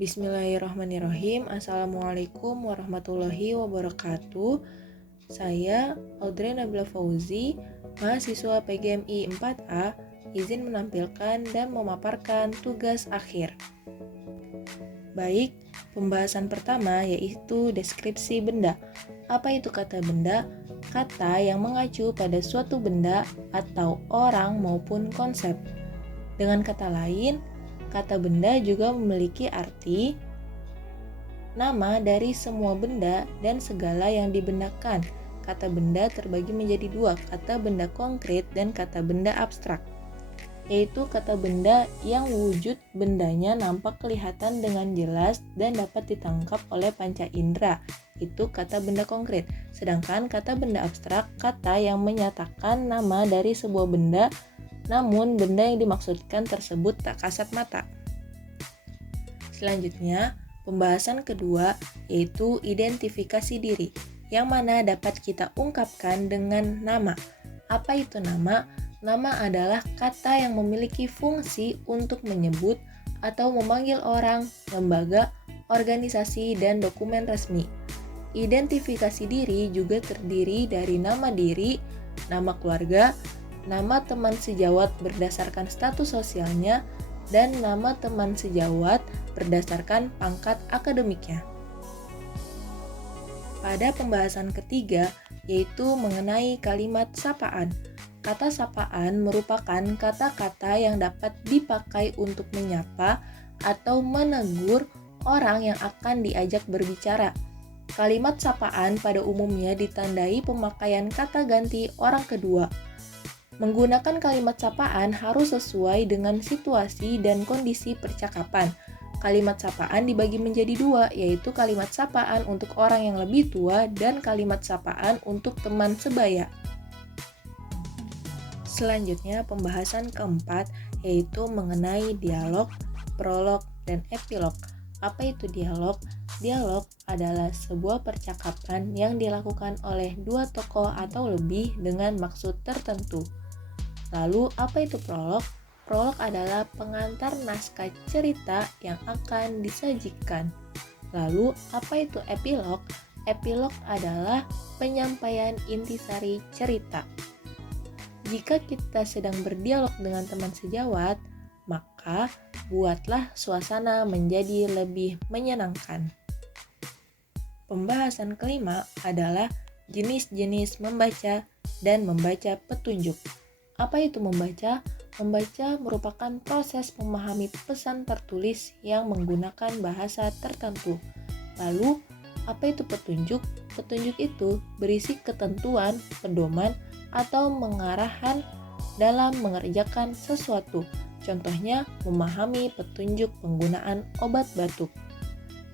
Bismillahirrahmanirrahim. Assalamualaikum warahmatullahi wabarakatuh. Saya Audrey Nabila Fauzi, mahasiswa PGMI 4A, izin menampilkan dan memaparkan tugas akhir. Baik, pembahasan pertama yaitu deskripsi benda. Apa itu kata benda? Kata yang mengacu pada suatu benda atau orang maupun konsep. Dengan kata lain, kata benda juga memiliki arti nama dari semua benda dan segala yang dibendakan. Kata benda terbagi menjadi dua, kata benda konkret dan kata benda abstrak. Yaitu kata benda yang wujud bendanya nampak kelihatan dengan jelas dan dapat ditangkap oleh panca indera. Itu kata benda konkret. Sedangkan kata benda abstrak, kata yang menyatakan nama dari sebuah benda, namun benda yang dimaksudkan tersebut tak kasat mata. Selanjutnya, pembahasan kedua yaitu identifikasi diri, yang mana dapat kita ungkapkan dengan nama. Apa itu nama? Nama adalah kata yang memiliki fungsi untuk menyebut atau memanggil orang, lembaga, organisasi, dan dokumen resmi. Identifikasi diri juga terdiri dari nama diri, nama keluarga, nama teman sejawat berdasarkan status sosialnya, dan nama teman sejawat berdasarkan pangkat akademiknya. Pada pembahasan ketiga, yaitu mengenai kalimat sapaan. Kata sapaan merupakan kata-kata yang dapat dipakai untuk menyapa atau menegur orang yang akan diajak berbicara. Kalimat sapaan pada umumnya ditandai pemakaian kata ganti orang kedua. Menggunakan kalimat sapaan harus sesuai dengan situasi dan kondisi percakapan. Kalimat sapaan dibagi menjadi dua, yaitu kalimat sapaan untuk orang yang lebih tua dan kalimat sapaan untuk teman sebaya. Selanjutnya, pembahasan keempat yaitu mengenai dialog, prolog, dan epilog. Apa itu dialog? Dialog adalah sebuah percakapan yang dilakukan oleh dua tokoh atau lebih dengan maksud tertentu. Lalu, apa itu prolog? Prolog adalah pengantar naskah cerita yang akan disajikan. Lalu, apa itu epilog? Epilog adalah penyampaian intisari cerita. Jika kita sedang berdialog dengan teman sejawat, maka buatlah suasana menjadi lebih menyenangkan. Pembahasan kelima adalah jenis-jenis membaca dan membaca petunjuk. Apa itu membaca? Membaca merupakan proses memahami pesan tertulis yang menggunakan bahasa tertentu. Lalu, apa itu petunjuk? Petunjuk itu berisi ketentuan, pedoman, atau pengarahan dalam mengerjakan sesuatu. Contohnya, memahami petunjuk penggunaan obat batuk.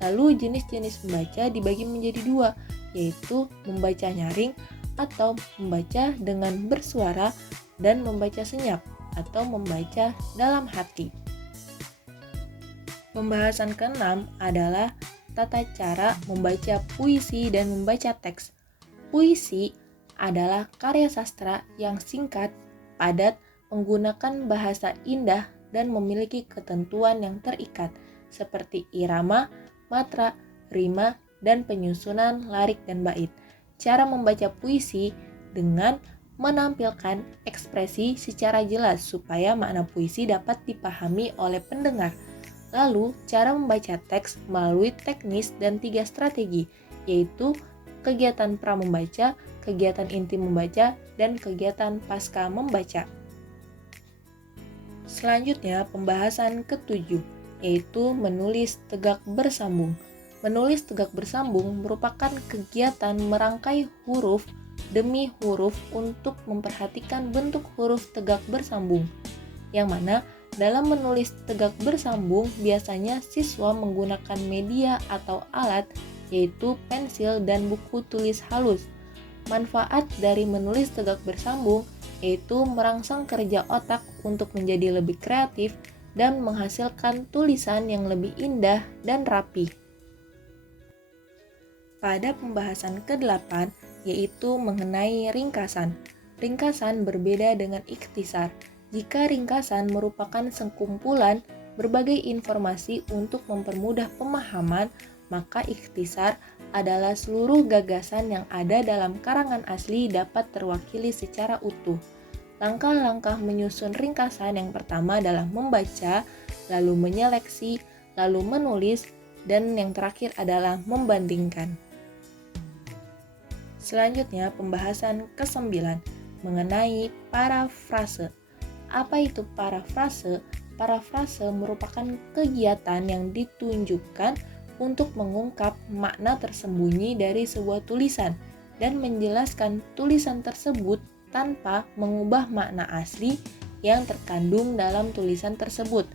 Lalu, jenis-jenis membaca dibagi menjadi dua, yaitu membaca nyaring atau membaca dengan bersuara dan membaca senyap atau membaca dalam hati. Pembahasan keenam adalah tata cara membaca puisi dan membaca teks. Puisi adalah karya sastra yang singkat, padat, menggunakan bahasa indah dan memiliki ketentuan yang terikat seperti irama, matra, rima, dan penyusunan larik dan bait. Cara membaca puisi dengan menampilkan ekspresi secara jelas supaya makna puisi dapat dipahami oleh pendengar. Lalu, cara membaca teks melalui teknis dan 3 strategi, yaitu kegiatan pra-membaca, kegiatan inti membaca, dan kegiatan pasca membaca. Selanjutnya, pembahasan ketujuh, yaitu menulis tegak bersambung. Menulis tegak bersambung merupakan kegiatan merangkai huruf demi huruf untuk memperhatikan bentuk huruf tegak bersambung, yang mana dalam menulis tegak bersambung biasanya siswa menggunakan media atau alat yaitu pensil dan buku tulis halus. Manfaat dari menulis tegak bersambung yaitu merangsang kerja otak untuk menjadi lebih kreatif dan menghasilkan tulisan yang lebih indah dan rapi. Pada pembahasan ke-8 yaitu mengenai ringkasan. Ringkasan berbeda dengan ikhtisar. Jika ringkasan merupakan sekumpulan berbagai informasi untuk mempermudah pemahaman, maka ikhtisar adalah seluruh gagasan yang ada dalam karangan asli dapat terwakili secara utuh. Langkah-langkah menyusun ringkasan yang pertama adalah membaca, lalu menyeleksi, lalu menulis, dan yang terakhir adalah membandingkan. Selanjutnya, pembahasan ke-9 mengenai parafrase. Apa itu parafrase? Parafrase merupakan kegiatan yang ditunjukkan untuk mengungkap makna tersembunyi dari sebuah tulisan dan menjelaskan tulisan tersebut tanpa mengubah makna asli yang terkandung dalam tulisan tersebut.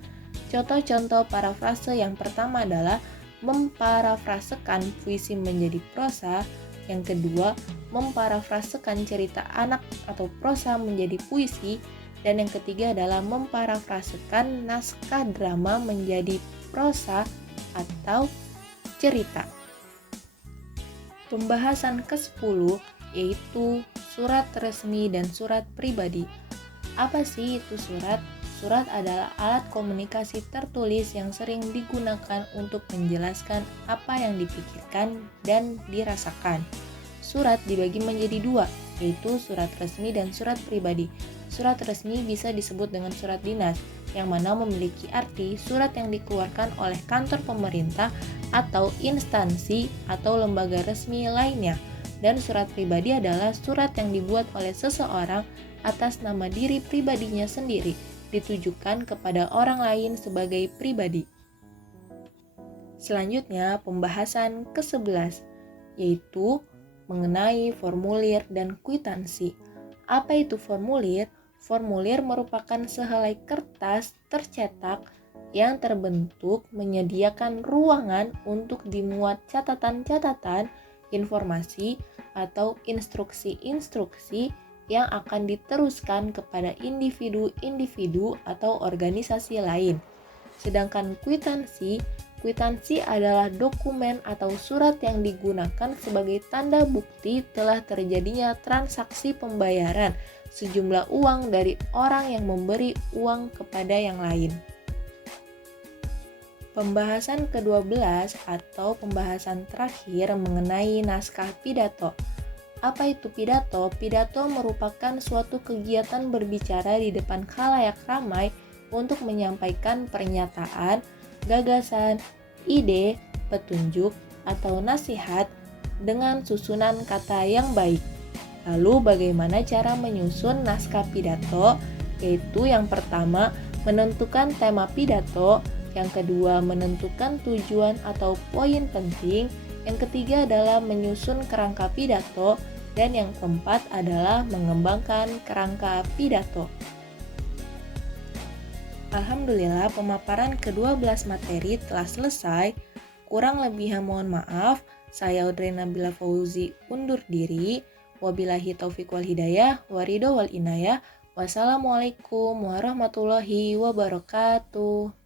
Contoh-contoh parafrase yang pertama adalah memparafrasekan puisi menjadi prosa, yang kedua memparafrasekan cerita anak atau prosa menjadi puisi, dan yang ketiga adalah memparafrasekan naskah drama menjadi prosa atau cerita. Pembahasan ke-10 yaitu surat resmi dan surat pribadi. Apa sih itu surat? Surat adalah alat komunikasi tertulis yang sering digunakan untuk menjelaskan apa yang dipikirkan dan dirasakan. Surat dibagi menjadi dua, yaitu surat resmi dan surat pribadi. Surat resmi bisa disebut dengan surat dinas, yang mana memiliki arti surat yang dikeluarkan oleh kantor pemerintah atau instansi atau lembaga resmi lainnya. Dan surat pribadi adalah surat yang dibuat oleh seseorang atas nama diri pribadinya sendiri, ditujukan kepada orang lain sebagai pribadi. Selanjutnya, pembahasan ke-11, yaitu mengenai formulir dan kwitansi. Apa itu formulir? Formulir merupakan sehelai kertas tercetak yang terbentuk menyediakan ruangan untuk dimuat catatan-catatan, informasi, atau instruksi-instruksi yang akan diteruskan kepada individu-individu atau organisasi lain. Sedangkan kwitansi adalah dokumen atau surat yang digunakan sebagai tanda bukti telah terjadinya transaksi pembayaran sejumlah uang dari orang yang memberi uang kepada yang lain. Pembahasan ke-12 atau pembahasan terakhir mengenai naskah pidato. Apa itu pidato? Pidato merupakan suatu kegiatan berbicara di depan khalayak ramai untuk menyampaikan pernyataan, gagasan, ide, petunjuk, atau nasihat dengan susunan kata yang baik. Lalu bagaimana cara menyusun naskah pidato? Yaitu yang pertama menentukan tema pidato, yang kedua menentukan tujuan atau poin penting, yang ketiga adalah menyusun kerangka pidato, dan yang keempat adalah mengembangkan kerangka pidato. Alhamdulillah, pemaparan ke-12 materi telah selesai. Kurang lebihnya mohon maaf. Saya Audrey Nabila Fauzi undur diri. Wabillahi taufiq wal hidayah, waridho wal inayah. Wassalamualaikum warahmatullahi wabarakatuh.